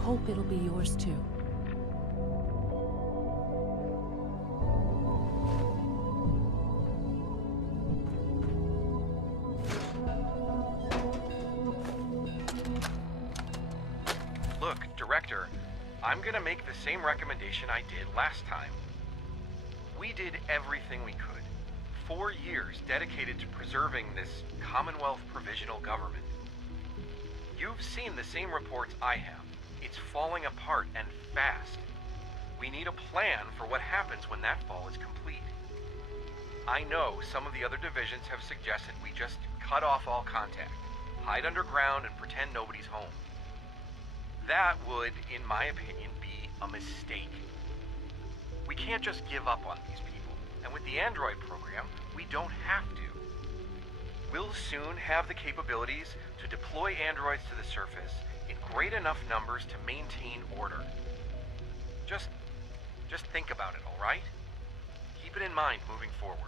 hope it'll be yours too. Look, Director, I'm gonna make the same recommendation I did last time. We did everything we could. 4 years dedicated to preserving this Commonwealth provisional government. You've seen the same reports I have. It's falling apart and fast. We need a plan for what happens when that fall is complete. I know some of the other divisions have suggested we just cut off all contact, hide underground and pretend nobody's home. That would, in my opinion, be a mistake. We can't just give up on these people, and with the Android program, we don't have to. We'll soon have the capabilities to deploy androids to the surface in great enough numbers to maintain order. Just think about it, all right? Keep it in mind moving forward.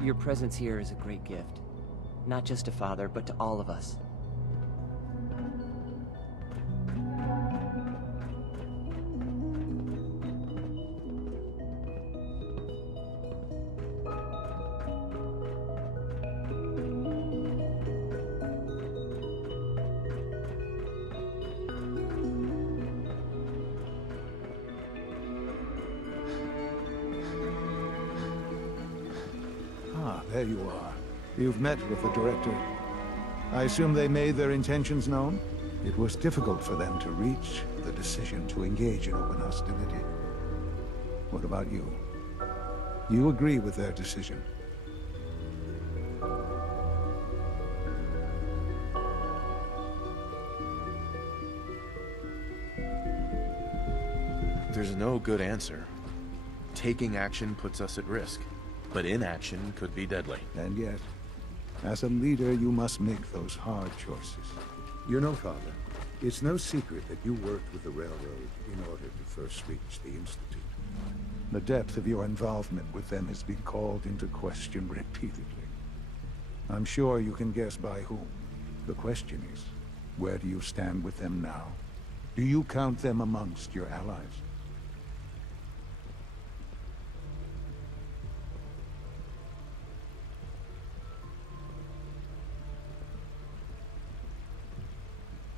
Your presence here is a great gift. Not just to Father, but to all of us. There you are. You've met with the director. I assume they made their intentions known? It was difficult for them to reach the decision to engage in open hostility. What about you? You agree with their decision? There's no good answer. Taking action puts us at risk. But inaction could be deadly. And yet, as a leader, you must make those hard choices. You know, Father, it's no secret that you worked with the railroad in order to first reach the Institute. The depth of your involvement with them has been called into question repeatedly. I'm sure you can guess by whom. The question is, where do you stand with them now? Do you count them amongst your allies?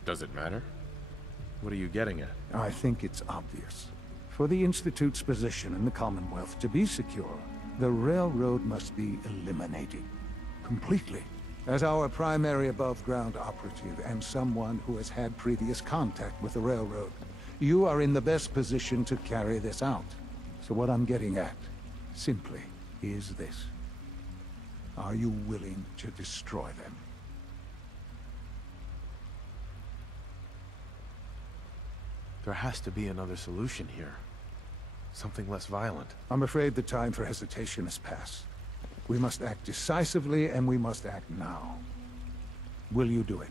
Does it matter? What are you getting at? I think it's obvious. For the Institute's position in the Commonwealth to be secure, the railroad must be eliminated. Completely. As our primary above-ground operative and someone who has had previous contact with the railroad, you are in the best position to carry this out. So what I'm getting at, simply, is this. Are you willing to destroy them? There has to be another solution here. Something less violent. I'm afraid the time for hesitation has passed. We must act decisively, and we must act now. Will you do it?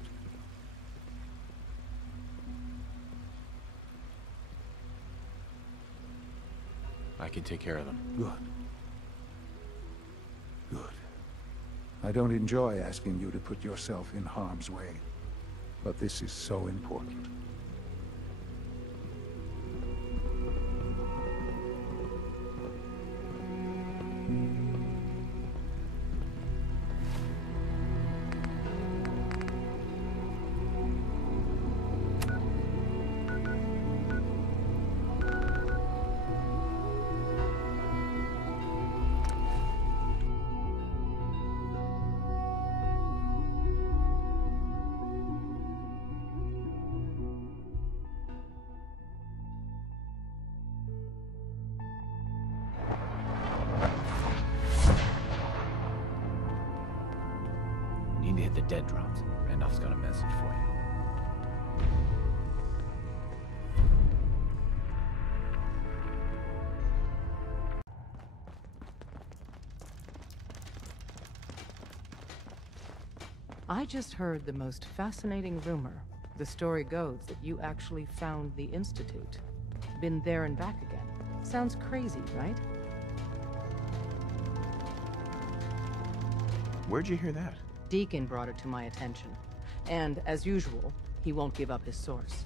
I can take care of them. Good. Good. I don't enjoy asking you to put yourself in harm's way, but this is so important. hit the dead drops. Randolph's got a message for you. I just heard the most fascinating rumor. The story goes that you actually found the Institute. Been there and back again. Sounds crazy, right? Where'd you hear that? Deacon brought it to my attention. And, as usual, he won't give up his source.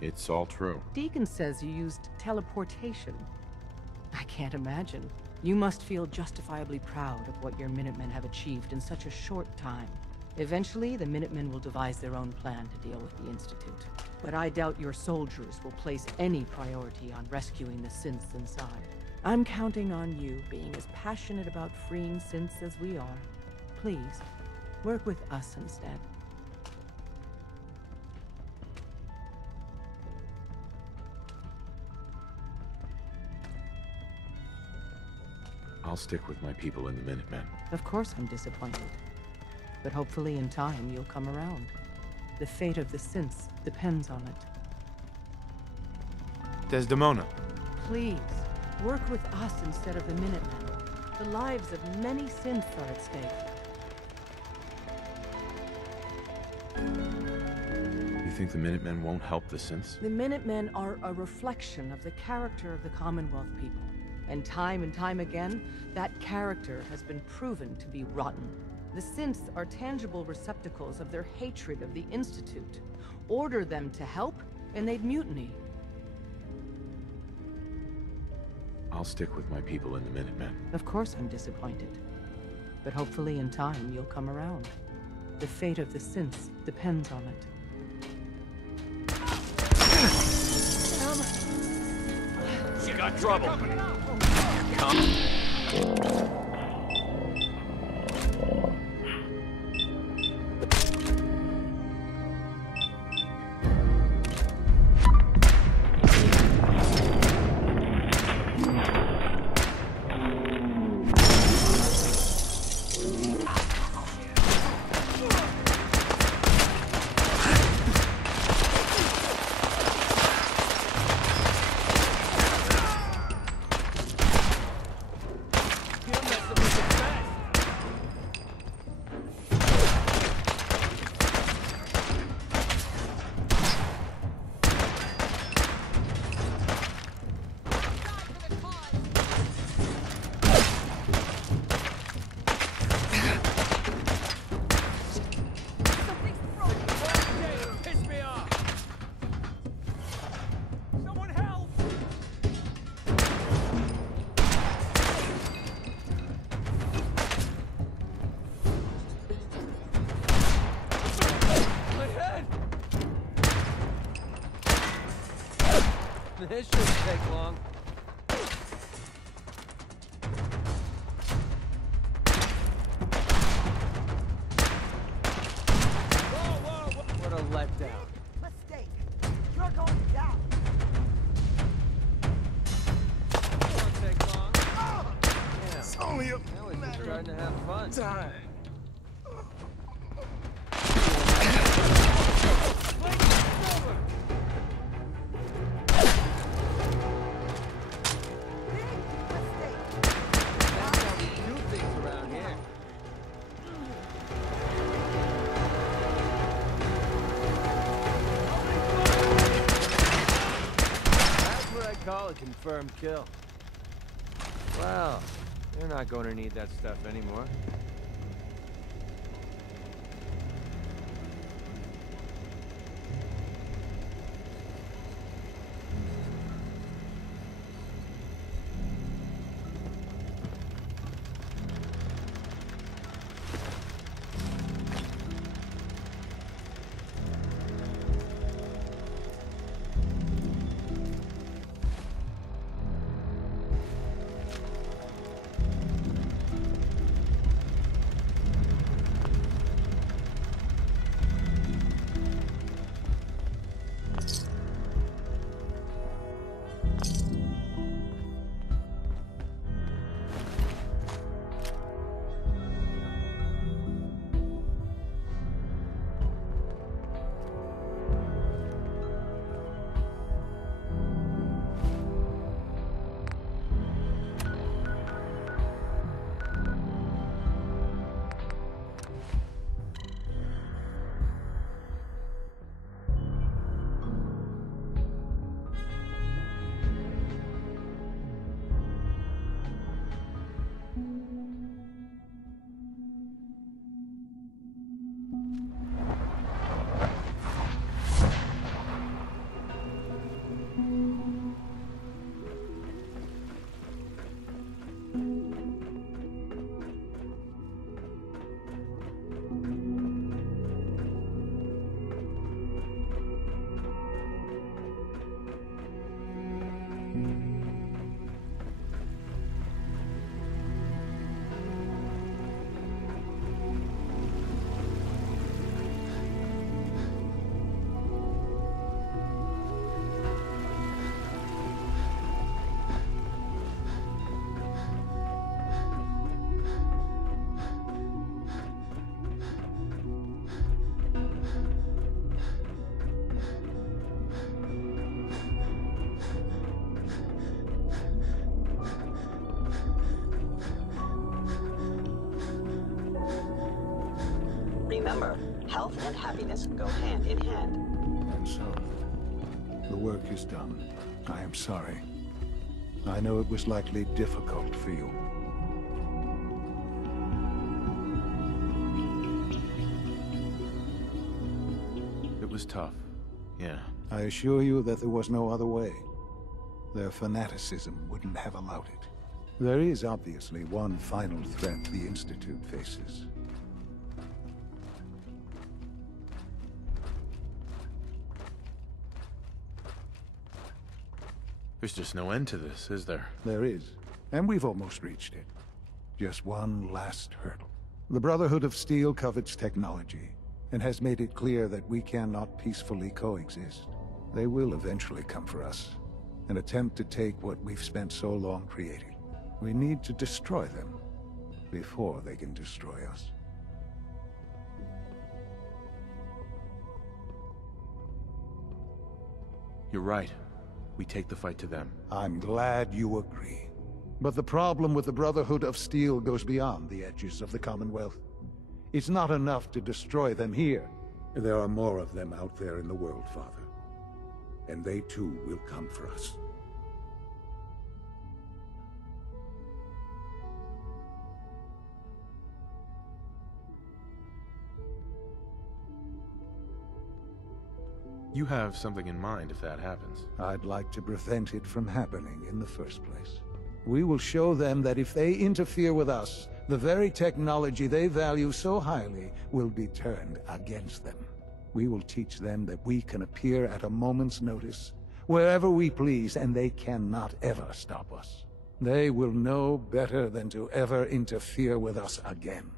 It's all true. Deacon says you used teleportation. I can't imagine. You must feel justifiably proud of what your Minutemen have achieved in such a short time. Eventually, the Minutemen will devise their own plan to deal with the Institute. But I doubt your soldiers will place any priority on rescuing the synths inside. I'm counting on you being as passionate about freeing synths as we are. Please, work with us instead. I'll stick with my people in the Minutemen. Of course I'm disappointed. But hopefully in time you'll come around. The fate of the synths depends on it. Desdemona. Please, work with us instead of the Minutemen. The lives of many synths are at stake. You think the Minutemen won't help the synths? The Minutemen are a reflection of the character of the Commonwealth people. And time again, that character has been proven to be rotten. The synths are tangible receptacles of their hatred of the Institute. Order them to help, and they'd mutiny. I'll stick with my people in the Minutemen. Of course I'm disappointed. But hopefully in time you'll come around. The fate of the synths depends on it. You got trouble. This shouldn't take long. Whoa, what a letdown. Mistake. You're going down. Won't take long. Damn. It's only a Now we're just trying to have fun. time. Call a confirmed kill. Well, you're not going to need that stuff anymore. Health and happiness go hand in hand. And so, the work is done. I am sorry. I know it was likely difficult for you. It was tough, yeah. I assure you that there was no other way. Their fanaticism wouldn't have allowed it. There is obviously one final threat the Institute faces. There's just no end to this, is there? There is, and we've almost reached it. Just one last hurdle. The Brotherhood of Steel covets technology, and has made it clear that we cannot peacefully coexist. They will eventually come for us, and attempt to take what we've spent so long creating. We need to destroy them before they can destroy us. You're right. We take the fight to them. I'm glad you agree. But the problem with the Brotherhood of Steel goes beyond the edges of the Commonwealth. It's not enough to destroy them here. There are more of them out there in the world, Father. And they too will come for us. You have something in mind if that happens. I'd like to prevent it from happening in the first place. We will show them that if they interfere with us, the very technology they value so highly will be turned against them. We will teach them that we can appear at a moment's notice, wherever we please, and they cannot ever stop us. They will know better than to ever interfere with us again.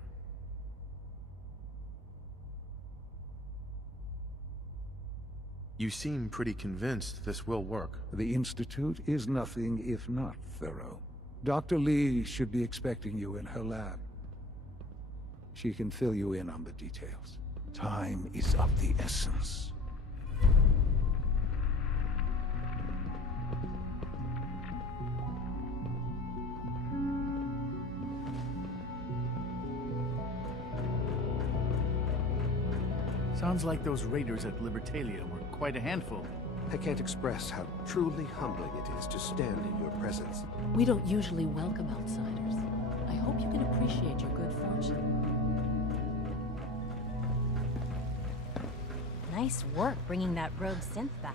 You seem pretty convinced this will work. The Institute is nothing if not thorough. Dr. Lee should be expecting you in her lab. She can fill you in on the details. Time is of the essence. Sounds like those raiders at Libertalia were quite a handful. I can't express how truly humbling it is to stand in your presence. We don't usually welcome outsiders. I hope you can appreciate your good fortune. Nice work bringing that rogue synth back.